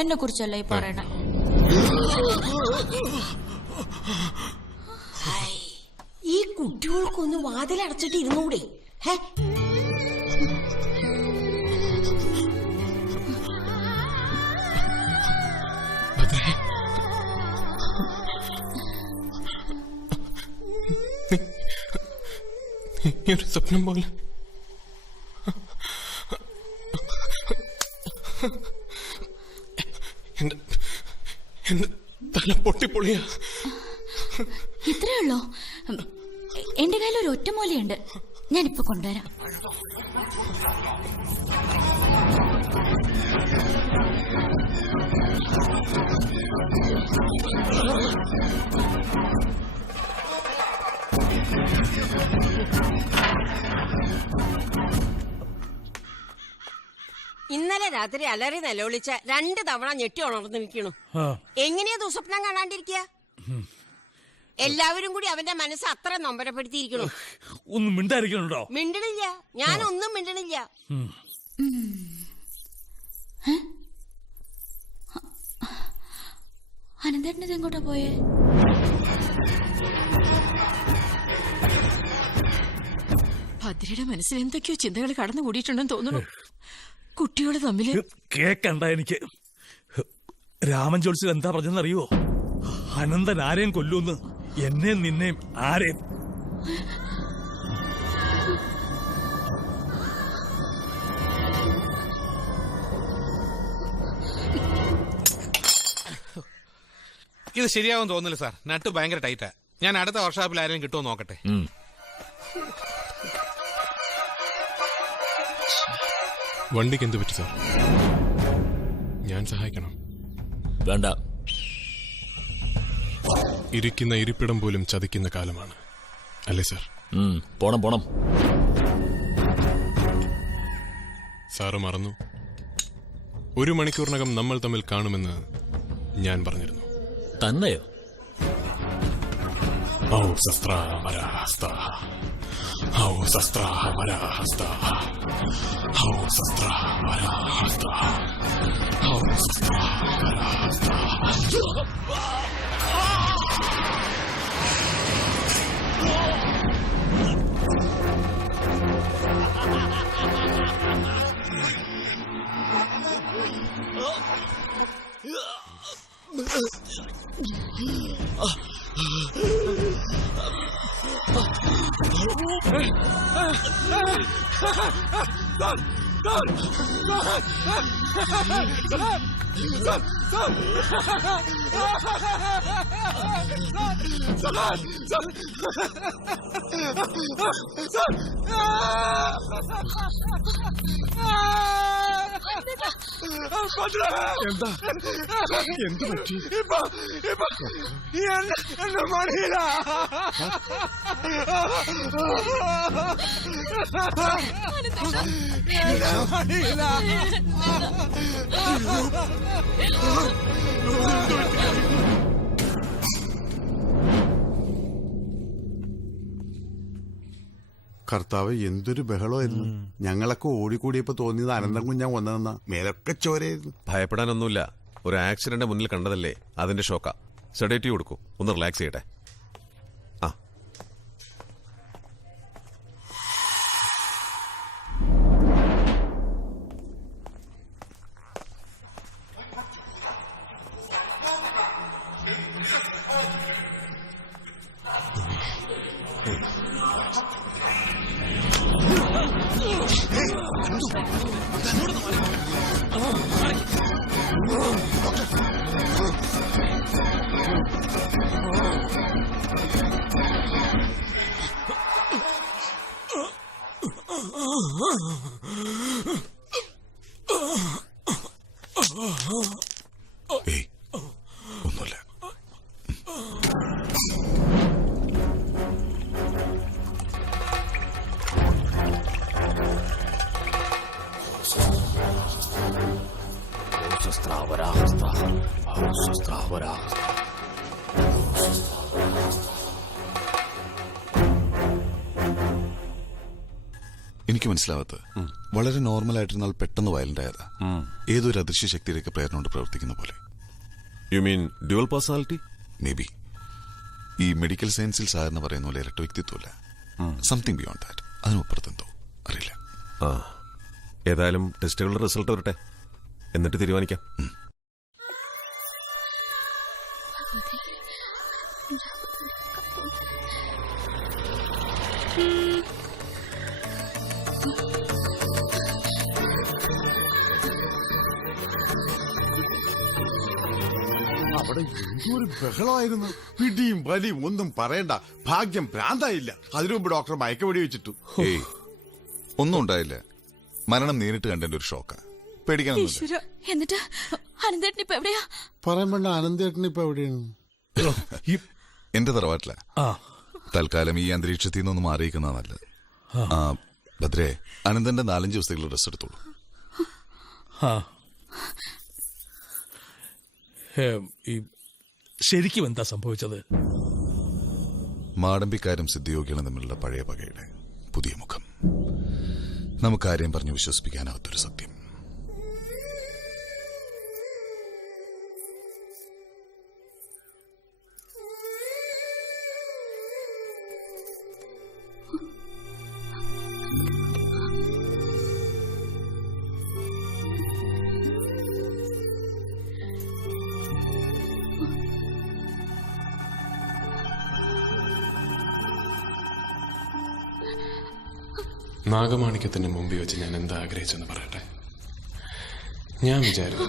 എന്നെ കുറിച്ചല്ല ഈ പറയണ. ഈ കുട്ടികൾക്കൊന്ന് വാതിലടച്ചിട്ട് ഇരുന്നൂടെ? ഒരു സ്വപ്നം പോലെ എന്റെ തല പൊട്ടിപ്പൊളിയ. ഇത്രേ ഉള്ളോ? എന്റെ കയ്യിൽ ഒരു ഒറ്റമൂലയുണ്ട്, ഞാനിപ്പോ കൊണ്ടുവരാം. ഇന്നലെ രാത്രി അലറി നിലവിളിച്ച 2 തവണ ഞെട്ടി ഉണർന്നിരിക്കണു. എങ്ങനെയാ ദുസ്വപ്നം കാണാണ്ടിരിക്കുക? എല്ലാവരും കൂടി അവന്റെ മനസ്സ് അത്ര നൊമ്പരപ്പെടുത്തിയിരിക്കണു. ഒന്നും മിണ്ടായിരിക്കണോ? മിണ്ടണില്ല, ഞാനൊന്നും മിണ്ടണില്ല. അനന്തേട്ടനത് എങ്ങോട്ടാ പോയേ? ഭദ്രയുടെ മനസ്സിൽ എന്തൊക്കെയോ ചിന്തകൾ കടന്നു കൂടിയിട്ടുണ്ടെന്ന് തോന്നുന്നു. കുട്ടികൾ തമ്മില് കേക്കണ്ട എനിക്ക്. രാമൻ ജോത്സ്യൻ എന്താ പറഞ്ഞെന്നറിയോ? അനന്തൻ ആരെയും കൊല്ലൂന്ന്, എന്നെയും നിന്നെയും ആരെയും. ഇത് ശരിയാവും തോന്നില്ല സാർ. നട്ട് ഭയങ്കര ടൈറ്റാ. ഞാൻ അടുത്ത വർക്ക്ഷോപ്പിൽ ആരെയും കിട്ടുമോ നോക്കട്ടെ. വണ്ടിക്ക് എന്ത് പറ്റി സാർ? ഞാൻ സഹായിക്കണം. വേണ്ട. ഇരിക്കുന്ന ഇരിപ്പിടം പോലും ചതിക്കുന്ന കാലമാണ് അല്ലേ സാർ? പോണം പോണം. സാറ് മറന്നു, 1 മണിക്കൂറിനകം നമ്മൾ തമ്മിൽ കാണുമെന്ന് ഞാൻ പറഞ്ഞിരുന്നു. തന്നെയോ? എന്താ എന്ത് പറ്റി? എന്നെ മണിയില്ല. കർത്താവ്, എന്തൊരു ബഹളമായിരുന്നു. ഞങ്ങളൊക്കെ ഓടിക്കൂടിയപ്പോ തോന്നിയത് അനന്തം കുഞ്ഞാൻ വന്നതെന്ന. മേലൊക്കെ ചോരയായിരുന്നു. ഭയപ്പെടാനൊന്നുമില്ല. ഒരു ആക്സിഡന്റ് മുന്നിൽ കണ്ടതല്ലേ, അതിന്റെ ഷോക്കാ. സെഡേറ്റീവ് കൊടുക്കൂ, ഒന്ന് റിലാക്സ് ചെയ്യട്ടെ. ആ ഒന്നുമില്ല. എനിക്ക് മനസ്സിലാവാത്ത വളരെ നോർമൽ ആയിട്ടിരുന്നാൽ പെട്ടെന്ന് വയലന്റ് ആയതാ. ഏതൊരു അദൃശ്യ ശക്തിയുടെയൊക്കെ പ്രേരണ കൊണ്ട് പ്രവർത്തിക്കുന്ന പോലെ. You mean dual personality? May be. ഈ മെഡിക്കൽ സയൻസിൽ സാധാരണ പറയുന്ന പോലെ ഇരട്ട വ്യക്തിത്വമല്ല, സംതിങ് ബിയോണ്ട് ദാറ്റ്. അതിനപ്പുറത്തെന്തോ അറിയില്ല. ആ, ഏതായാലും ടെസ്റ്റുകളുടെ റിസൾട്ട് വരട്ടെ, എന്നിട്ട് തീരുമാനിക്കാം. അവിടെ എന്തൊരു ബഹളമായിരുന്നു. പിടിയും വലിയും ഒന്നും പറയണ്ട. ഭാഗ്യം ഭ്രാന്തായില്ല. അതിനു മുമ്പ് ഡോക്ടർ മയക്കവെടി വെച്ചിട്ടു. ഏയ്, ഒന്നും ഉണ്ടായില്ല. മരണം നേരിട്ട് കണ്ടതിന്റെ ഒരു ഷോക്കാ. പേടിക്കാനൊന്നുമില്ല. എന്നിട്ട് അനന്തേട്ടൻ ഇപ്പൊ എവിടെയാ? പറയാൻ വേണ്ട, അനന്തേട്ടൻ ഇപ്പൊ എവിടെയാണ്? എന്റെ തറവാട്ടില. ആ തൽക്കാലം ഈ അന്തരീക്ഷത്തിൽ നിന്നൊന്ന് മാറിയിരിക്കുന്ന നല്ലത്. ആ ഭദ്രേ, അനന്തന്റെ 4-5 ദിവസത്തേക്കുള്ള ഡ്രസ് എടുത്തോളൂ. ആ ഈ ശരിക്കും എന്താ സംഭവിച്ചത്? മാടമ്പിക്കാരും സിദ്ധിയോഗികളും തമ്മിലുള്ള പഴയ പകയുടെ പുതിയ മുഖം. നമുക്കാരെയും പറഞ്ഞു വിശ്വസിപ്പിക്കാനാവാത്തൊരു സത്യം. നാഗമാണിക്യത്തിന്റെ മുമ്പിൽ വെച്ച് ഞാൻ എന്താ ആഗ്രഹിച്ചെന്ന് പറയട്ടെ. ഞാൻ വിചാരിച്ചു